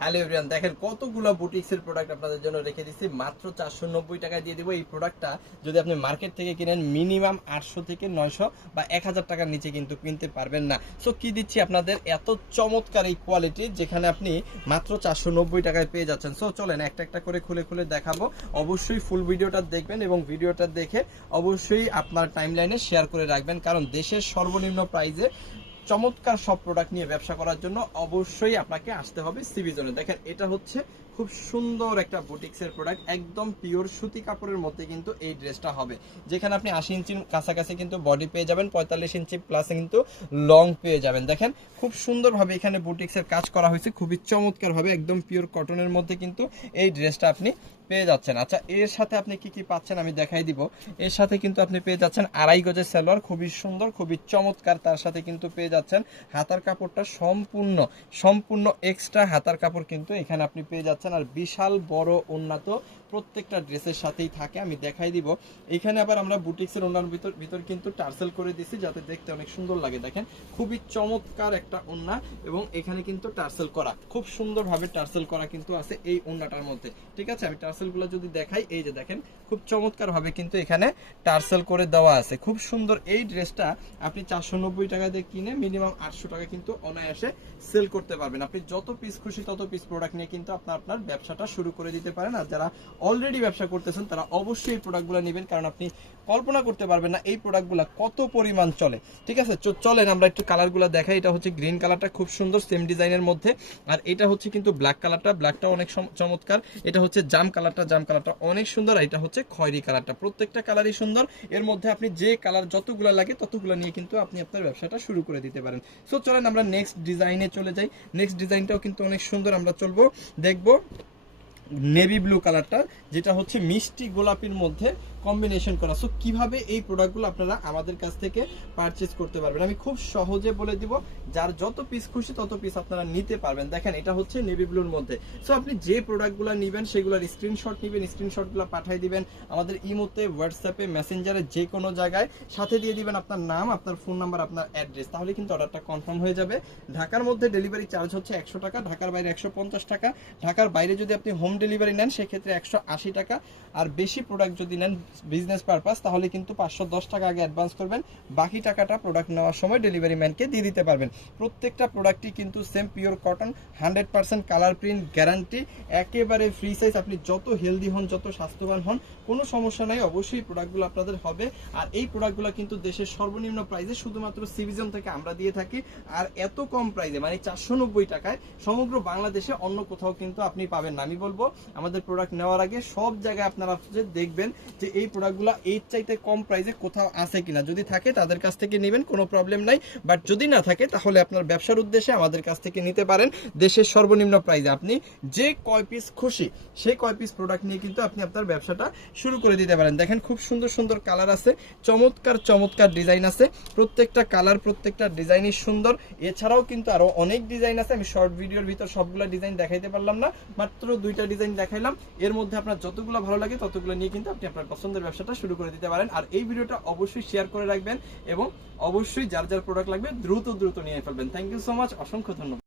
Hello everyone, দেখেন কতগুলো বুটিক্সের প্রোডাক্ট আপনাদের জন্য রেখে দিচ্ছি মাত্র 490 টাকায় দিয়ে দিব। এই প্রোডাক্টটা যদি আপনি মার্কেট থেকে কিনেন মিনিমাম 800 থেকে 900 বা 1000 টাকার নিচে কিন্তু কিনতে পারবেন না। সো কি দিচ্ছি আপনাদের এত চমৎকার এই কোয়ালিটি, যেখানে আপনি মাত্র 490 টাকায় পেয়ে যাচ্ছেন। সো চলেন একটা একটা করে খুলে খুলে দেখাবো। অবশ্যই ফুল ভিডিওটা দেখবেন এবং ভিডিওটা দেখে অবশ্যই আপনার টাইমলাইনে শেয়ার করে রাখবেন, কারণ দেশের সর্বনিম্ন প্রাইসে চমৎকার সব প্রোডাক্ট নিয়ে ব্যবসা করার জন্য অবশ্যই আপনাকে আসতে হবে সিবি জোনে। দেখেন এটা হচ্ছে খুব সুন্দর একটা বুটিক্সের প্রোডাক্ট, একদম পিওর সুতি কাপড়ের মধ্যে কিন্তু এই ড্রেসটা হবে, যেখানে আপনি 80 ইঞ্চির কাছাকাছি কিন্তু বডি পেয়ে যাবেন, 45 ইঞ্চি প্লাসে কিন্তু লং পেয়ে যাবেন। দেখেন খুব সুন্দরভাবে এখানে বুটিক্সের কাজ করা হয়েছে, খুবই চমৎকারভাবে একদম পিওর কটনের মধ্যে কিন্তু এই ড্রেসটা আপনি পেয়ে যাচ্ছেন। আচ্ছা, এর সাথে আপনি কি কি পাচ্ছেন আমি দেখাই দিব। এর সাথে কিন্তু আপনি পেয়ে যাচ্ছেন 2.5 গজের সালোয়ার, খুবই সুন্দর খুবই চমৎকার। তার সাথে কিন্তু পেয়ে যাচ্ছেন হাতার কাপড়টা সম্পূর্ণ এক্সট্রা হাতার কাপড় কিন্তু এখানে আপনি পেয়ে যাচ্ছেন। আর বিশাল বড় উন্নত প্রত্যেকটা ড্রেসের সাথেই থাকে, আমি দেখাই দিব। এখানে আবার আমরা বুটিক্সের ওন্নার ভিতর কিন্তু টার্সেল করে দিছি, যাতে দেখতে অনেক সুন্দর লাগে। দেখেন খুবই চমৎকার একটা ওন্না, এবং এখানে কিন্তু টার্সেল করা, খুব সুন্দরভাবে টার্সেল করা কিন্তু আছে এই ওন্নাটার মধ্যে। ঠিক আছে, আমি টার্সেলগুলো যদি দেখাই, এই যে দেখেন খুব চমৎকারভাবে কিন্তু এখানে টার্সেল করে দেওয়া আছে, খুব সুন্দর। এই ড্রেসটা আপনি 490 টাকা দিয়ে কিনে মিনিমাম 800 টাকা কিন্তু অনায়াসে সেল করতে পারবেন। আপনি যত পিস খুশি তত পিস প্রোডাক্ট নিয়ে কিন্তু আপনার ব্যবসাটা শুরু করে দিতে পারেন। আর যারা অলরেডি ব্যবসা করতেছেন তারা অবশ্যই এই প্রোডাক্টগুলো নেবেন, কারণ আপনি কল্পনা করতে পারবেন না এই প্রোডাক্টগুলো কত পরিমাণ চলে। ঠিক আছে, চলেন আমরা একটু কালারগুলো দেখাই। এটা হচ্ছে গ্রিন কালারটা, খুব সুন্দর সেম ডিজাইনের মধ্যে। আর এটা হচ্ছে কিন্তু ব্ল্যাক কালারটা, ব্ল্যাকটা অনেক চমৎকার। এটা হচ্ছে জাম কালারটা অনেক সুন্দর। আর এটা হচ্ছে খয়েরি কালারটা, প্রত্যেকটা কালারই সুন্দর। এর মধ্যে আপনি যে কালার যতগুলো লাগে ততগুলো নিয়ে কিন্তু আপনি আপনার ব্যবসাটা শুরু করে দিতে পারেন। সো চলেন আমরা নেক্সট ডিজাইনে চলে যাই। নেক্সট ডিজাইনটাও কিন্তু অনেক সুন্দর, আমরা দেখবো নেভি ব্লু কালারটা, যেটা হচ্ছে মিষ্টি গোলাপির মধ্যে কম্বিনেশন করা। সো কিভাবে এই প্রোডাক্টগুলো আপনারা আমাদের কাছ থেকে পারচেজ করতে পারবেন আমি খুব সহজে বলে দিব। যার যত পিস খুশি তত পিস আপনারা নিতে পারবেন। দেখেন এটা হচ্ছে নেভি ব্লুর মধ্যে। সো আপনি যে প্রোডাক্টগুলো নেবেন সেগুলোর স্ক্রিনশট নেবেন, স্ক্রিনশটগুলো পাঠিয়ে দিবেন আমাদের ইমোতে, হোয়াটসঅ্যাপে, মেসেঞ্জারে, যে কোনো জায়গায় সাথে দিয়ে দিবেন আপনার নাম, আপনার ফোন নাম্বার, আপনার অ্যাড্রেস, তাহলে কিন্তু অর্ডারটা কনফার্ম হয়ে যাবে। ঢাকার মধ্যে ডেলিভারি চার্জ হচ্ছে 100 টাকা, ঢাকার বাইরে 150 টাকা। ঢাকার বাইরে যদি আপনি হোম ডেলিভারি নেন সেক্ষেত্রে 180 টাকা। আর বেশি প্রোডাক্ট যদি নেন বিজনেস পারপাস, তাহলে কিন্তু 510 টাকা আগে অ্যাডভান্স করবেন, বাকি টাকাটা প্রোডাক্ট নেওয়ার সময় ডেলিভারি ম্যানকে দিয়ে দিতে পারবেন। প্রত্যেকটা প্রোডাক্টই কিন্তু same pure cotton, 100% colour print guarantee, একেবারে ফ্রি সাইজ। আপনি যত হেলদি হন, যত স্বাস্থ্যবান হন, কোনো সমস্যা নাই, অবশ্যই প্রোডাক্টগুলো আপনাদের হবে। আর এই প্রোডাক্টগুলো কিন্তু দেশের সর্বনিম্ন প্রাইসে শুধুমাত্র সিভিজন থেকে আমরা দিয়ে থাকি। আর এত কম প্রাইসে, মানে 490 টাকায় সমগ্র বাংলাদেশে অন্য কোথাও কিন্তু আপনি পাবেন না। আমি বলবো আমাদের প্রোডাক্ট নেওয়ার আগে সব জায়গায় আপনারা দেখবেন যে এই প্রোডাক্টগুলো এর চাইতে কম প্রাইসে কোথাও আছে কিনা। যদি থাকে তাদের কাছ থেকে নেবেন, কোনো প্রবলেম নাই। বাট যদি না থাকে তাহলে আপনার ব্যবসার উদ্দেশ্যে আমাদের কাছ থেকে নিতে পারেন দেশের সর্বনিম্ন প্রাইসে। আপনি যে কয় পিস খুশি সেই কয় পিস প্রোডাক্ট নিয়ে কিন্তু আপনি আপনার ব্যবসাটা শুরু করে দিতে পারেন। দেখেন খুব সুন্দর সুন্দর কালার আছে, চমৎকার ডিজাইন আছে, প্রত্যেকটা কালার প্রত্যেকটা ডিজাইনই সুন্দর। এছাড়াও কিন্তু আরো অনেক ডিজাইন আছে, আমি শর্ট ভিডিওর ভিতর সবগুলো ডিজাইন দেখাইতে পারলাম না, মাত্র 2টা ডিজাইন দেখাইলাম। এর মধ্যে আপনার যতগুলো ভালো লাগে ততগুলো নিয়ে কিন্তু আপনি আপনার পছন্দের ব্যবসাটা শুরু করে দিতে পারেন। আর এই ভিডিওটা অবশ্যই শেয়ার করে রাখবেন এবং অবশ্যই যার যার প্রোডাক্ট লাগবে দ্রুত নিয়ে ফেলবেন। থ্যাংক ইউ সো মাচ, অসংখ্য ধন্যবাদ।